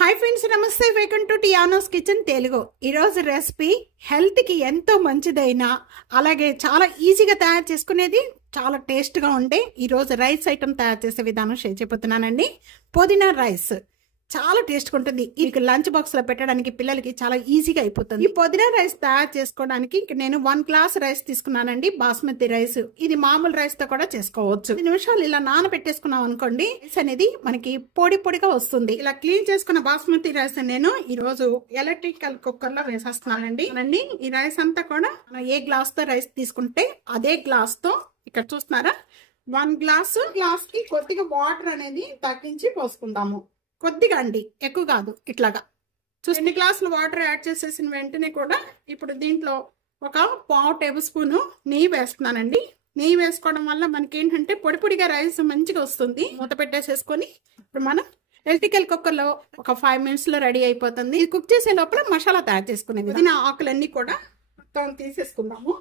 Hi friends, నమస్తే. Welcome to టియానోస్ kitchen Telugu. ఈరోజు recipe హెల్త్కి ఎంతో మంచిదైన అలాగే చాలా ఈజీగా తయారు చేసుకునేది, చాలా టేస్ట్గా ఉండే ఈరోజు రైస్ ఐటమ్ తయారు చేసే విధానం షేర్ చేయబోతున్నానండి. పుదీనా రైస్ చాలా టేస్ట్గా ఉంటుంది. ఇది లంచ్ బాక్స్లో పెట్టడానికి పిల్లలకి చాలా ఈజీగా అయిపోతుంది. ఈ పుదీనా రైస్ తయారు చేసుకోవడానికి నేను 1 గ్లాస్ రైస్ తీసుకున్నానండి, బాస్మతి రైస్. ఇది మామూలు రైస్తో కూడా చేసుకోవచ్చు. 10 నిమిషాలు ఇలా నానబెట్టేసుకున్నాం అనుకోండి, రైస్ అనేది మనకి పొడి పొడిగా వస్తుంది. ఇలా క్లీన్ చేసుకున్న బాస్మతి రైస్ నేను ఈరోజు ఎలక్ట్రికల్ కుక్కర్లో వేసేస్తున్నానండి. ఈ రైస్ అంతా కూడా మనం ఏ గ్లాస్తో రైస్ తీసుకుంటే అదే గ్లాస్తో ఇక్కడ చూస్తున్నారా 1 గ్లాస్కి కొద్దిగా వాటర్ అనేది తగ్గించి పోసుకుందాము. కొద్దిగా అండి, ఎక్కువ కాదు. ఇట్లాగా 2 గ్లాసులు వాటర్ యాడ్ చేసేసిన వెంటనే కూడా ఇప్పుడు దీంట్లో ఒక 1/2 టేబుల్ స్పూన్ నెయ్యి వేస్తున్నానండి. నెయ్యి వేసుకోవడం వల్ల మనకి ఏంటంటే పొడి పొడిగా రైస్ మంచిగా వస్తుంది. మూత పెట్టేసేసుకొని ఇప్పుడు మనం ఎలక్ట్రికల్ కుక్కర్లో ఒక 5 మినిట్స్లో రెడీ అయిపోతుంది. ఇది కుక్ చేసే లోపల మసాలా తయారు చేసుకునేది. పుదీనా ఆకులన్నీ కూడా మొత్తం తీసేసుకుందాము.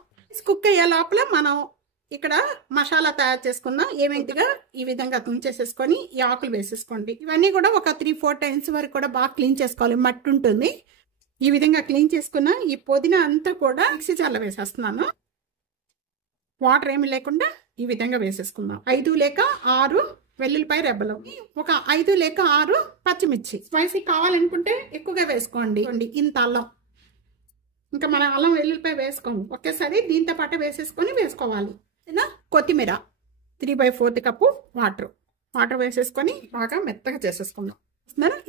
కుక్ అయ్యే లోపల మనం ఇక్కడ మసాలా తయారు చేసుకుందాం. ఏమేంటిగా ఈ విధంగా తుంచేసేసుకొని ఈ ఆకులు వేసేసుకోండి. ఇవన్నీ కూడా ఒక 3-4 టైమ్స్ వరకు కూడా బాగా క్లీన్ చేసుకోవాలి, మట్టి ఉంటుంది. ఈ విధంగా క్లీన్ చేసుకున్న ఈ పుదీనా అంతా కూడా మిక్సీ జార్లో వేసేస్తున్నాను. వాటర్ ఏమి లేకుండా ఈ విధంగా వేసేసుకుందాం. 5 లేక 6 వెల్లుల్లిపాయ రెబ్బలు, ఒక 5 లేక 6 పచ్చిమిర్చి. స్పైసీ కావాలనుకుంటే ఎక్కువగా వేసుకోండి. ఇంత అల్లం, ఇంకా మనం అల్లం వెల్లుల్లిపాయ వేసుకోము, ఒకేసారి దీంతో పాటు వేసుకోవాలి. కొత్తిమీర 3/4 కప్పు వాటర్ వేసేసుకొని బాగా మెత్తగా చేసేసుకుందాం.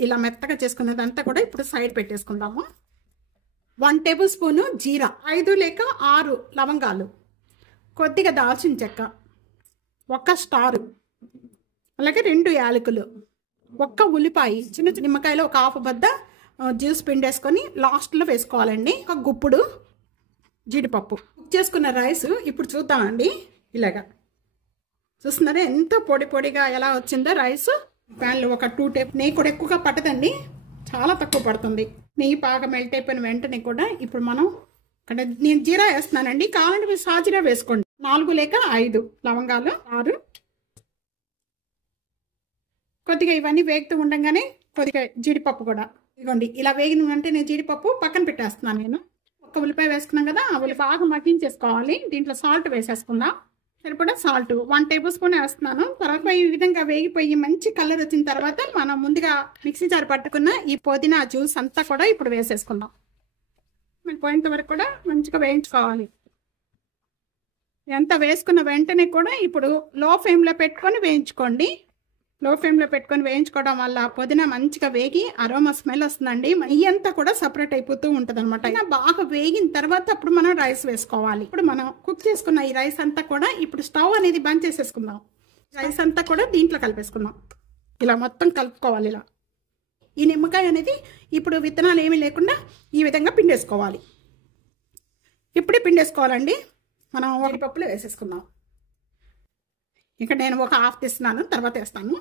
ఇలా మెత్తగా చేసుకున్నదంతా కూడా ఇప్పుడు సైడ్ పెట్టేసుకుందాము. 1 టేబుల్ స్పూను జీరా, 5 లేక 6 లవంగాలు, కొద్దిగా దాల్చిన చెక్క, 1 స్టారు, అలాగే 2 యాలకులు, 1 ఉల్లిపాయ, చిన్న నిమ్మకాయలో ఒక 1/2 బద్ద జ్యూస్ పిండేసుకొని లాస్ట్లో వేసుకోవాలండి. 1 గుప్పుడు జీడిపప్పు. కుక్ చేసుకున్న రైస్ ఇప్పుడు చూద్దామండి. ఇలాగా చూస్తున్నారా ఎంత పొడి పొడిగా ఎలా వచ్చిందో రైస్. ప్యాన్లో ఒక 2 టేబుల్ నెయ్యి కూడా ఎక్కువగా పట్టదండి, చాలా తక్కువ పడుతుంది. నెయ్యి బాగా మెల్ట్ అయిపోయిన వెంటనే కూడా ఇప్పుడు మనం ఇక్కడ నేను జీరా వేస్తున్నానండి. కావాలంటే మీరు సాజీరా వేసుకోండి. 4 లేక 5 లవంగాలు, 6. కొద్దిగా ఇవన్నీ వేగుతూ ఉండగానే కొద్దిగా జీడిపప్పు కూడా ఇదిగోండి. ఇలా వేగిన వెంటనే జీడిపప్పు పక్కన పెట్టేస్తున్నాను నేను. 1 ఉల్లిపాయ వేసుకున్నాం కదా, ఆ ఉల్లిపాయ బాగా మగ్గించేసుకోవాలి. దీంట్లో సాల్ట్ వేసేసుకుందాం. సరిపడా సాల్ట్ 1 టేబుల్ స్పూన్ వేస్తున్నాను. తర్వాత ఈ విధంగా వేగిపోయి మంచి కలర్ వచ్చిన తర్వాత మనం ముందుగా మిక్సీ జార్ పట్టుకున్న ఈ పుదీనా జ్యూస్ అంతా కూడా ఇప్పుడు వేసేసుకుందాం. మీరు పోయేంత వరకు కూడా మంచిగా వేయించుకోవాలి. ఎంత వేసుకున్న వెంటనే కూడా ఇప్పుడు లో ఫ్లేమ్లో పెట్టుకొని వేయించుకోండి. లో ఫ్లేమ్లో పెట్టుకొని వేయించుకోవడం వల్ల పుదీనా మంచిగా వేగి అరోమా స్మెల్ వస్తుందండి. నెయ్యి అంతా కూడా సపరేట్ అయిపోతూ ఉంటుంది అనమాట. బాగా వేగిన తర్వాత అప్పుడు మనం రైస్ వేసుకోవాలి. ఇప్పుడు మనం కుక్ చేసుకున్న ఈ రైస్ అంతా కూడా ఇప్పుడు స్టవ్ అనేది బంద్ చేసేసుకుందాం. రైస్ అంతా కూడా దీంట్లో కలిపేసుకుందాం. ఇలా మొత్తం కలుపుకోవాలి. ఇలా ఈ నిమ్మకాయ అనేది ఇప్పుడు విత్తనాలు ఏమీ లేకుండా ఈ విధంగా పిండేసుకోవాలి. ఇప్పుడే పిండేసుకోవాలండి. మనం జీడిపప్పులో వేసేసుకుందాం. ఇక్కడ నేను ఒక 1/2 తీస్తున్నాను, తర్వాత వేస్తాను.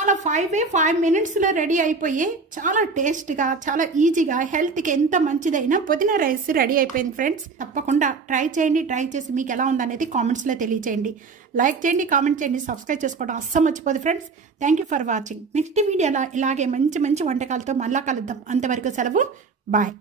అలా 5 మినిట్స్లో రెడీ అయిపోయి చాలా టేస్ట్గా, చాలా ఈజీగా, హెల్త్కి ఎంత మంచిదైన పుదీనా రైస్ రెడీ అయిపోయింది ఫ్రెండ్స్. తప్పకుండా ట్రై చేయండి. ట్రై చేసి మీకు ఎలా ఉందనేది కామెంట్స్లో తెలియచేయండి. లైక్ చేయండి, కామెంట్ చేయండి, సబ్స్క్రైబ్ చేసుకోవడం అస్సలు మర్చిపోదు friends. Thank you for watching. Next వీడియోలో ఇలాగే మంచి మంచి వంటకాలతో మళ్ళా కలుద్దాం. అంతవరకు సెలవు, బాయ్.